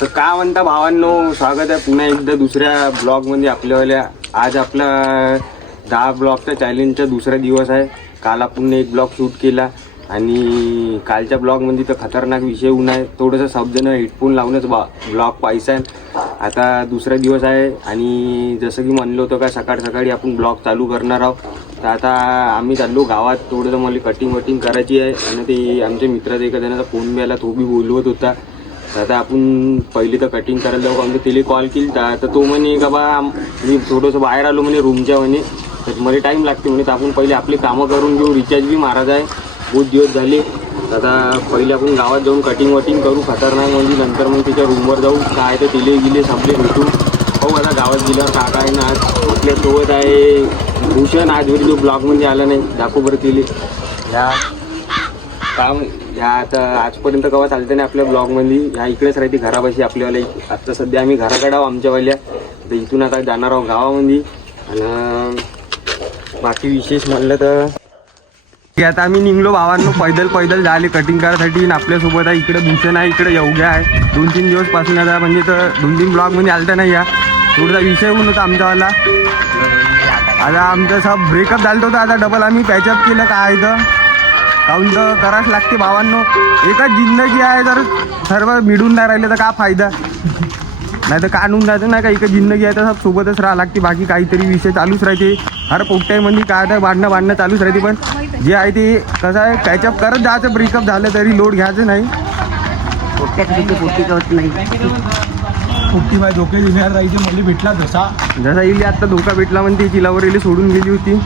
तर काय म्हणता भावांनो, स्वागत आहे पुन्हा एकदा दुसऱ्या ब्लॉगमध्ये आपल्यावाल्या. आज आपला 10 ब्लॉगचा चॅलेंजचा दुसरा दिवस आहे. काल आपण एक ब्लॉग शूट केला आणि कालच्या ब्लॉगमध्ये तर खतरनाक विषय होऊन आहे. थोडंसं सबजणं हेडफोन लावूनच ब्लॉग पाहायचा आहे. आता दुसरा दिवस आहे आणि जसं की म्हणलं होतं का सकाळी आपण ब्लॉग चालू करणार आहोत. तर आता आम्ही चाललो गावात. थोडंसं मला कटिंग करायची आहे आणि ते आमच्या मित्राचा एका जणाचा फोन मिळाला, तो बी बोलवत होता. तर आता आपण पहिली तर कटिंग करायला जाऊ. आमचं तिला कॉल केला तर तो म्हणे का बा मी थोडंसं बाहेर आलो म्हणे रूमच्या म्हणे, तर मला टाईम लागते म्हणे. तर आपण पहिले आपले कामं करून घेऊ, रिचार्ज बी मारायचा आहे, बहुत दिवस झाले. आता पहिले आपण गावात जाऊन कटिंग करू खतरनाक म्हणजे. नंतर मग तिच्या रूमवर जाऊ, काय तर तिले गिले संपले भेटू. हो आता गावात गेल्यावर काका आहे ना, आज आपल्यासोबत आहे भूषण. आजवरी जो ब्लॉगमध्ये आला नाही, दाखव बरं तिले या काम या. आता आजपर्यंत केव्हा चालते नाही आपल्या ब्लॉगमध्ये. ह्या इकडेच राहते घरापाशी आपल्यावाल्या. आता सध्या आम्ही घराकडे आहो आमच्यावाल्या. तर इथून आता जाणार आहोत गावामध्ये. आणि बाकी विशेष म्हणलं तर आता आम्ही निघलो भावांनो, पैदल झाले कटिंग करायसाठी. आणि आपल्यासोबत आहे इकडे भूषण आहे, इकडे योग्या आहे. 2-3 दिवसपासून आता म्हणजे तर 2-3 ब्लॉगमध्ये आलता नाही. या थोडासा विषय होऊन होता आमच्यावाला. आता आमचं सब ब्रेकअप झालं होतं. आता डबल आम्ही पॅचअप केलं. काय तर काहून तर करावंच लागते भावांनो. एकच जिंदगी आहे, तर सर्व मिळून नाही राहिले तर काय फायदा. नाही तर काढून जायचं नाही का. एकच जिंदगी आहे तर सब सोबतच राहावं लागते. बाकी काहीतरी विषय चालूच राहते. हर पोट्यामध्ये काय तर भांडणं चालूच राहते. पण जे आहे ते कसं आहे, पॅचअप करत जायचं. ब्रेकअप झालं तरी लोड घ्यायचं नाही. पोट्टी होत नाही. पोट्टी बाय धोके देणार राहायचे मला भेटला जसा येईल आत्ता धोका भेटला म्हणते. तिची लवरेली सोडून गेली होती.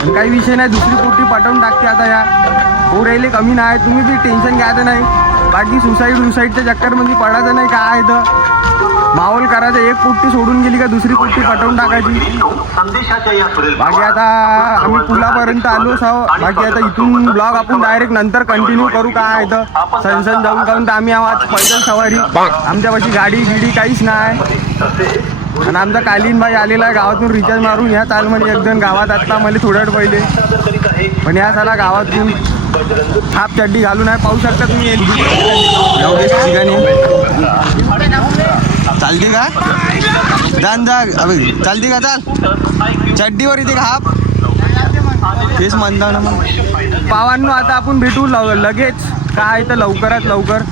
आणि काही विषय नाही, दुसरी पोट्टी पाठवून टाकते आता. या हो राहिले कमी नाही, तुम्ही बी टेन्शन घ्यायचं नाही. बाकी सुसाईडच्या चक्करमध्ये पडायचं नाही. काय आहे तर माहोल करायचं. एक पोट्टी सोडून गेली का दुसरी पोट्टी पाठवून टाकायची. बाकी आता आम्ही पुलापर्यंत आलो आहो. बाकी आता इथून ब्लॉग आपण डायरेक्ट नंतर कंटिन्यू करू. काय आहे तर सनसन जाऊन काहून तर आम्ही आवाज पैदल सवारी. आमच्यापाशी गाडी काहीच नाही. आणि आमचा कालीन भाई आलेला आहे गावातून रिचार्ज मारून. ह्या चाल म्हणजे एकदम गावात आत्ता मला थोड्या वेळ पहिले. पण या साला गावातून हाफ चड्डी घालून आहे, पाहू शकता तुम्ही. ठिकाणी चालते का जा चालते का चाल चड्डीवर येते का हाफ, तेच म्हणता ना. मग पावांनो आता आपण भेटू लगेच. काय तर लवकरात लवकर.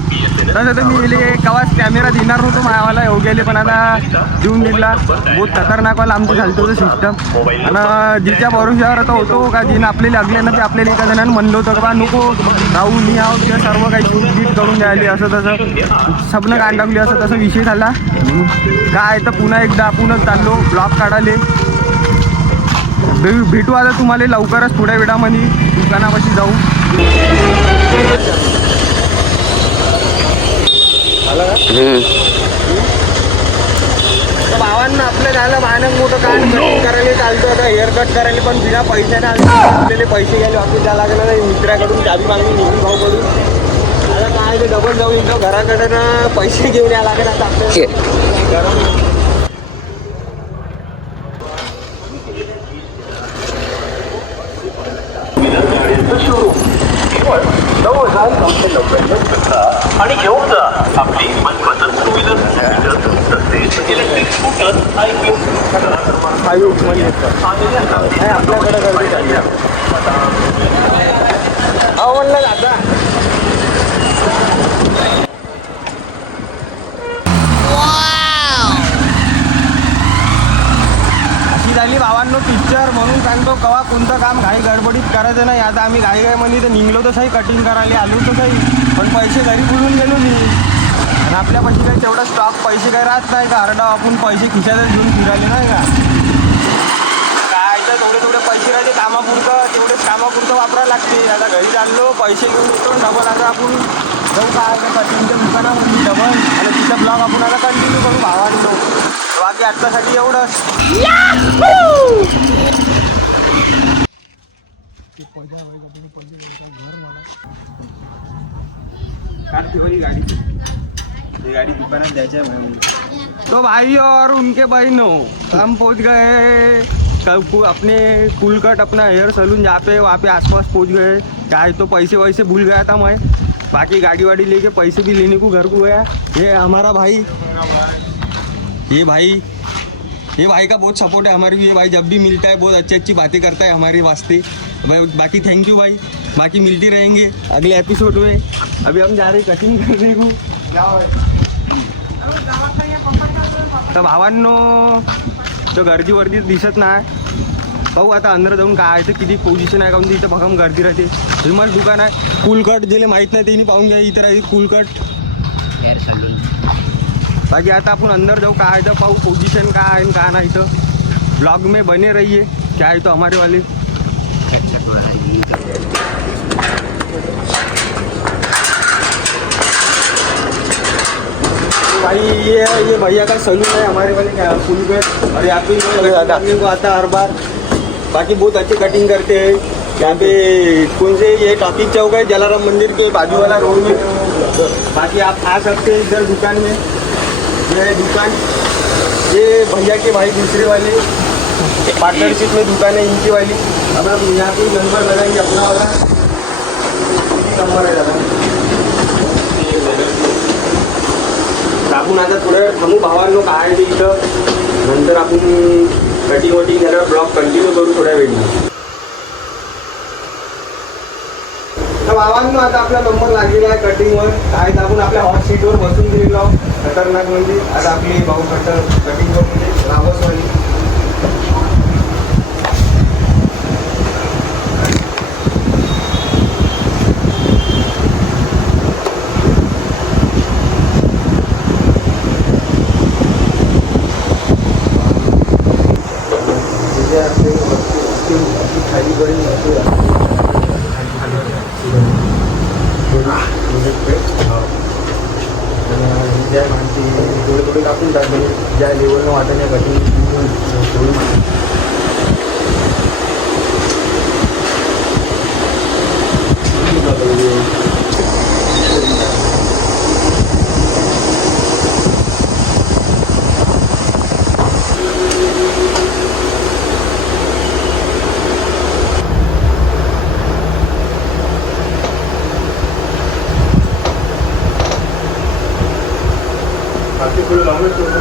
तसं तर मी कवाच कॅमेरा देणार नव्हतो मायावाला गेले, पण आता देऊन दिला. बहुत खतरनाकवाला आमचं झालं होतं सिस्टम. आणि जिच्या भरोश्यावर आता होतो का जिनं आपल्याला लागले ना, ते आपल्याला एका जणांना म्हणलं होतं का बा नको राहू मी आहो ते सर्व काही शूट करून द्यायले असं तसं सबनं कांडावली असं तसं विषय झाला. काय तर पुन्हा एकदा आपणच चाललो ब्लॉग काढाले. भेटू आता तुम्हाला लवकरच थोड्या वेळामध्ये दुकानापाशी जाऊ. भावांना आपलं झालं भयानक मोठं कान कटिंग करायला चालतं. आता हेअर कट करायला पण बिना पैशाने आपल्याला पैसे घ्यायला वापस द्यावं लागलं नाही. मित्राकडून चाबी मागणी निघून भाऊकडून. आता काय ते डबल जाऊन इथं घराकडे ना पैसे घेऊन यावं लागेल आता आपल्याला. आणि घेऊन जा आपली मनपसंत टू व्हीलर तसेच इलेक्ट्रिक स्कूटर आपल्याकडे गर्दी हो म्हणलं दादा. अशी झाली भावांनो पिक्चर. म्हणून सांगतो कवा कोणतं काम घाई गडबडीत करायचं नाही. आता आम्ही घाईमध्ये तर निघलो तर सही कटिंग करायला आलो तर सही, पण पैसे घरी बोलून गेलो मी. आणि आपल्यापाशी काही तेवढा स्टॉक पैसे काही राहत नाही का. अर्धा आपण पैसे खिशातच घेऊन फिरायले नाही का. काय तर थोडे पैसे राहते कामापुरतं, तेवढेच कामापुरतं वापरायला लागते. आता घरी चाललो पैसे घेऊन येतो डबल. आता आपण जाऊ काय कटिंगच्या दुकानामध्ये डबल. आणि तिथं ब्लॉग आपण आता कंटिन्यू करू भावांनो. बाकी आत्तासाठी एवढंच. गाड़ी दुकान जायचं है। तो भाई और उनके बहनों हम पहुंच गए अपने कुल कट अपना हेयर सलून जहाँ पे वहाँ पे आसपास पहुंच गए। चाहे तो पैसे वैसे भूल गया था मैं, बाकी गाड़ी वाड़ी लेके पैसे भी लेने को घर को गया। ये हमारा भाई, ये भाई का बहुत सपोर्ट है हमारी। ये भाई जब भी मिलता है बहुत अच्छी अच्छी बातें करता है हमारे वास्ते। बाकी थैंक यू भाई, बाकी मिलते रहेंगे अगले एपिसोड में। अभी हम जा रहे कटिंग करने को। तर भावांनो तो गर्दी वर्दी दिसत नाही। पाहू आता अंदर जाऊन काय आहे, तर किती पोझिशन आहे, काहून इथं भगम गर्दी राहते। फेमस दुकान आहे कूल कट, ज्याला माहीत नाही त्यांनी पाहून घ्या, इथं राहते कूल कट हेअर सलून। बाकी आता आपण अंदर जाऊ, काय आहे तर पाहू पोझिशन काय आहे का नाही। इथं ब्लॉग में बने रहिए, क्या है तो हमारे वाले। भाई ये भैया का सलून है हमारे वाले क्या फुल कट, और यहाँ पे करने को आता हर बार। बाकी बहुत अच्छे कटिंग करते हैं यहाँ पे। कौन से ये टॉपिक चौक है जलाराम मंदिर के बाजू वाला रोड में। बाकी आप आ सकते हैं इधर दुकान में। ये है दुकान, ये भैया के भाई दूसरे वाले पार्टनरशिप में दुकान है इनकी वाली। अब आप यहाँ पे नंबर लगाएंगे अपना वाला, नंबर है दादा। आपण आता थोडं थांबू भावांनो, काय आहे ते इथं, नंतर आपण कटिंग वटिंग झाल्यावर ब्लॉग कंटिन्यू करू थोड्या वेळी। तर भावांनो आता आपला नंबर लागलेला आहे कटिंगवर। काय तर आपण आपल्या हॉट सीटवर बसून गेलेलो आहोत खतरनाक म्हणजे। आता आपली भाऊ कटिंग करून रावसवाली। खाली करून थोडे थोडे टाकून टाकले ज्या लेवलनं वाटण्या कटिंग थोडं लावूनच ठेवलं।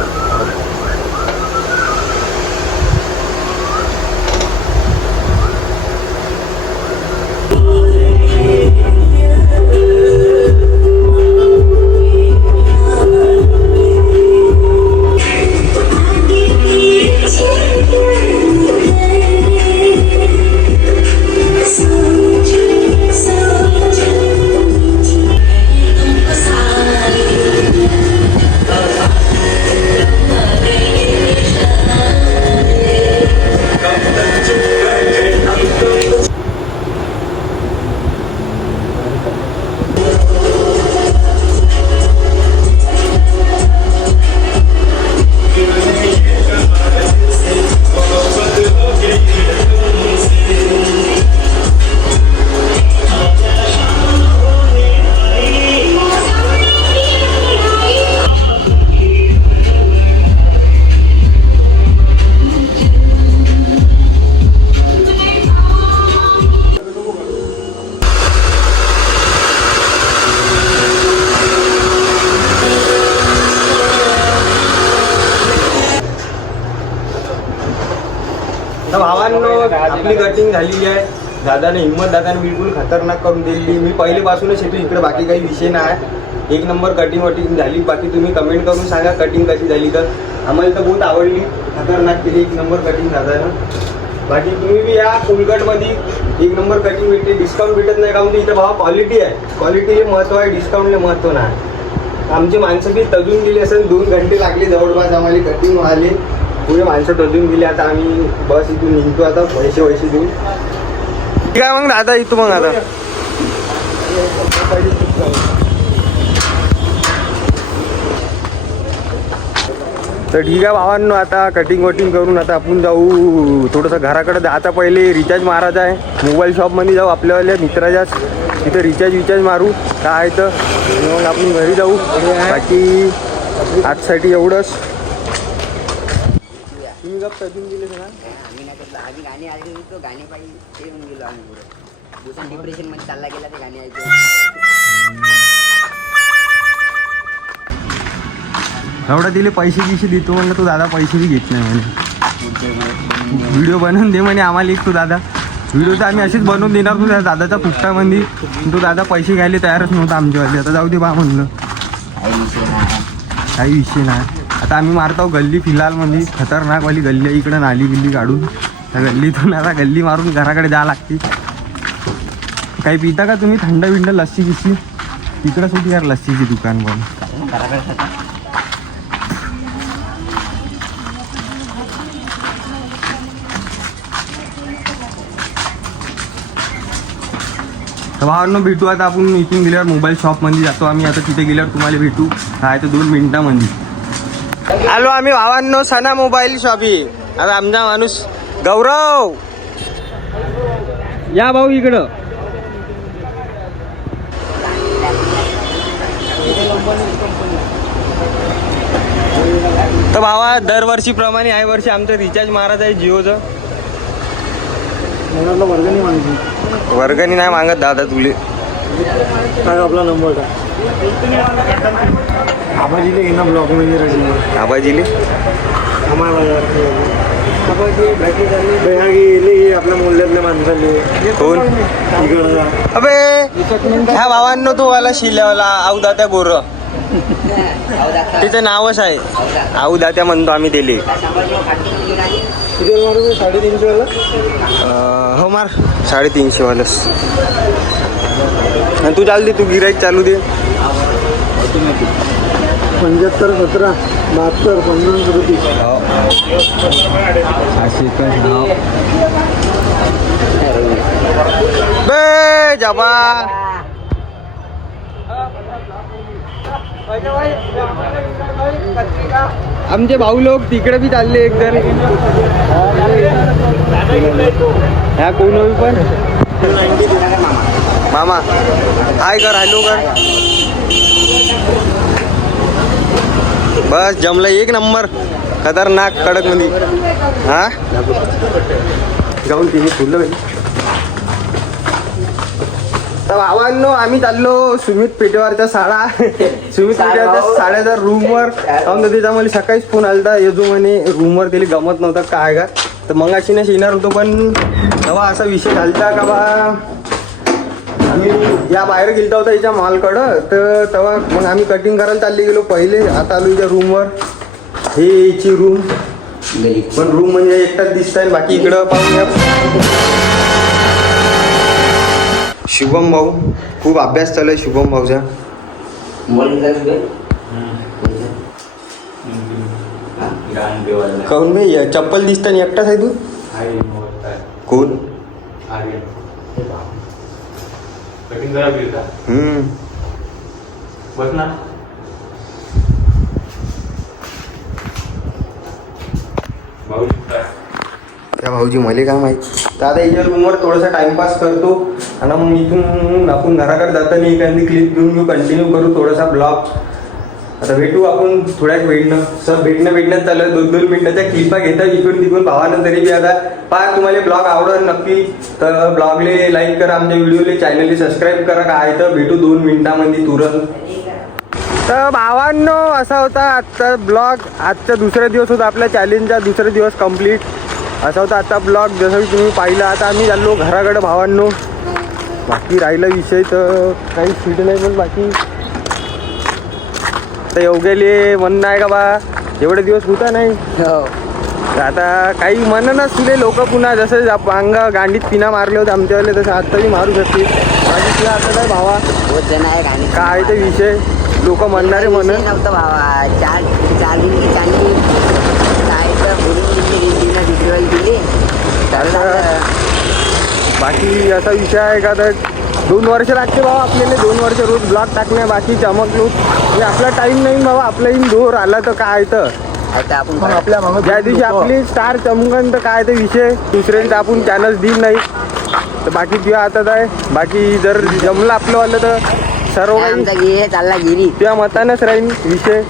तर भावांनो आपली कटिंग झालेली आहे। दादाने हिम्मत दादाने बिलकुल खतरनाक करून दिली। मी पहिलेपासूनच येतो इकडे, बाकी काही विषय नाही। एक नंबर कटिंग वटिंग झाली। बाकी तुम्ही कमेंट करून सांगा कटिंग कशी झाली। तर आम्हाला तर बहुत आवडली, खतरनाक केली, एक नंबर कटिंग दादानं। बाकी तुम्ही बी या फुलकटमध्ये, एक नंबर कटिंग भेटते। डिस्काउंट भेटत नाही का, म्हणजे इथं भावा क्वालिटी आहे, क्वालिटीले महत्त्व आहे, डिस्काउंटले महत्त्व नाही। आमची माणसं बी तजून गेली असेल, 2 घंटे लागले जवळपास आम्हाला कटिंग व्हायला। पुढे माणसं तजून गेली। आता आम्ही बस इथून निघतो, आता पैसे देऊ। ठीक आहे मग दादा, इथं मग आता तर ठीक आहे भावांनो, आता कटिंग वटिंग करून आता आपण जाऊ थोडंसं घराकडे। आता पहिले रिचार्ज मारायचा आहे, मोबाईल शॉपमध्ये जाऊ आपल्यावाल्या मित्राच्या, तिथं रिचार्ज मारू काय तर मग आपण घरी जाऊ। बाकी आजसाठी एवढंच। तुम्ही गप तजून गेले ना? आम्ही गाणी ऐकतो, गाणी पाहिजे ते येऊन गेलो आम्ही पुढे। दुसऱ्या डिप्रेशनमध्ये चालला गेला ते गाणी ऐकून। एवढा दिले पैसे गिसे देतो म्हणलं, तो दादा पैसे बी घेत नाही म्हणे. व्हिडिओ बनवून दे म्हणे आम्हाला एक, तो दादा व्हिडिओ तर आम्ही अशीच बनवून देणार तो त्या दादाचा फुकटामध्ये. तो दादा पैसे घ्यायला तयारच नव्हता आमच्यावाले. आता जाऊ दे बा म्हणलं, काही विषय नाही. आता आम्ही मारतो गल्ली फिलहालमध्ये, खतरनाकवाली गल्ली आहे इकडं, नाली गिल्ली काढून त्या गल्लीतून आता गल्ली मारून घराकडे जावं लागते. काही पिता का तुम्ही थंड बिंड लस्सी गिस्सी? तिकडंच होती यार लस्सीची दुकान पण. तर भावांनो भेटू आता आपण. इथून गेल्यावर मोबाईल शॉपमध्ये जातो आम्ही. आता तिथे गेल्यावर तुम्हाला भेटू. काय तर 2 मिनिटामध्ये आलो आम्ही भावांनो. सना मोबाईल शॉपी. आता आमचा माणूस गौरव या भाऊ इकडं. तर भावा दरवर्षीप्रमाणे या वर्षी आमचं रिचार्ज मारायचं आहे जिओचं. वर्गणी मागितली. वर्गणी नाही मागत दादा तुले. काय आपला नंबर काय? आबाजीले घेणं ब्लॉक मध्ये रेडी. आबाजीले गेले आपल्या मूल्यातल्या माणसाले. कोण? अबे ह्या भावांनो तो वाला शिल्यावाला औदात्या गोर, तिचं नावच आहे औदात्या म्हणतो आम्ही दिले. 350 वाला. हो मार 350 वालस. आणि तू चालू दे, तू गिराईक चालू दे. 75 17 72 15 रुपये. बे जाबा आमचे भाऊ लोक तिकडे बी चालले एकदम. ह्या कोण होईल पण मामा हाय कर, हॅलो कर. बस जमलं एक नंबर, खतरनाक कडक मध्ये. हा जाऊन तिने फुललं. तर भावांनो आम्ही चाललो सुमित पेटेवरच्या साडा. सुमित पेटेवरच्या साड्याच्या रूमवर जाऊन त्याचा मला सकाळीच फोन आलता, येजो म्हणे रूमवर त्याला गमत नव्हता काय का. तर मग अशी नाही येणार होतो, पण तेव्हा असा विषय झालता का बा आम्ही या बाहेर गेलता होता याच्या मॉलकडं. तर तेव्हा मग आम्ही कटिंग करायला चालले गेलो पहिले. आता आलो याच्या रूमवर. हे याची रूम, पण रूम म्हणजे एकटाच दिसत आहे. बाकी इकडं पाहूया शुभम भाऊ. खूप अभ्यास चालू आहे शुभम भाऊचा. काहून भाई चप्पल दिसता नाही, एकटाच आहे तू? कोण? बस ना. त्या भाऊजी मला काय माहिती. तर आता याच्या रूमवर थोडासा टाइमपास करतो आणि मग इथून आपण घराकडे जाताना एखादी क्लिप घेऊन घेऊ, कंटिन्यू करू थोडासा ब्लॉग. आता भेटू आपण थोड्याच वेळनं. सर भेटण्यात चालू आहे. 2-2 मिनिटाच्या क्लिपा घेतात इकडून तिकडून भावानं. तरी बी आता पहा तुम्हाला ब्लॉग आवडत नक्की, तर ब्लॉगले लाईक करा, आमच्या व्हिडिओले चॅनलले सबस्क्राईब करा. काय तर भेटू 2 मिनिटामध्ये तुरंत. तर भावांनो असा होता आजचा ब्लॉग. आजचा दुसरा दिवस होता आपल्या चॅलेंजचा, दुसरा दिवस कंप्लीट असा होता आजचा ब्लॉग. जसं की तुम्ही पाहिलं. आता आम्ही चाललो घराकडे भावांनो. बाकी राहिला विषय तर काही सीट नाही, पण बाकी तर योग्याले म्हणणं आहे का बा एवढे दिवस होता नाही. आता काही म्हणणच तुले लोक पुन्हा जसं अंगा गांडीत पिना मारले होते आमच्यावाले, तसं आत्ताही मारू शकते. माझी तुला आता काय भावा काय ते विषय लोक म्हणणारे म्हणत नव्हतं भावा. चालीन काय तर बोलून दिली. बाकी असा विषय आहे का, तर 2 वर्ष लागते बाबा आपल्याला. 2 वर्ष रोज ब्लॉग टाकणे. बाकी चमकलो म्हणजे आपला टाईम नाही बाबा. आपला दोर आला तर काय तर आपण आपल्या मागं ज्या दिवशी आपली स्टार चमकन तर काय ते विषय दुसऱ्यांचा आपण चॅनल देईल नाही. तर बाकी तुझ्या हातात आहे. बाकी जर जमलं आपलं वालं तर सर्व काही चालला गिरी तुझ्या मतानंच राहील विषय.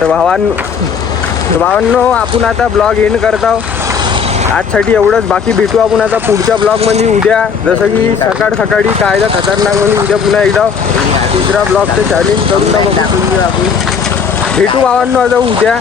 तर भावांनो आपण आता ब्लॉग एंड करत आहोत. आजसाठी एवढंच. बाकी भेटू आपण आता पुढच्या ब्लॉगमध्ये उद्या. जसं की सकाळी काय तर खतरनाकमध्ये उद्या पुन्हा एकदा दुसरा ब्लॉगचं चॅलेंज करून दाखवून देऊ आपण. भेटू भावांनो आता उद्या.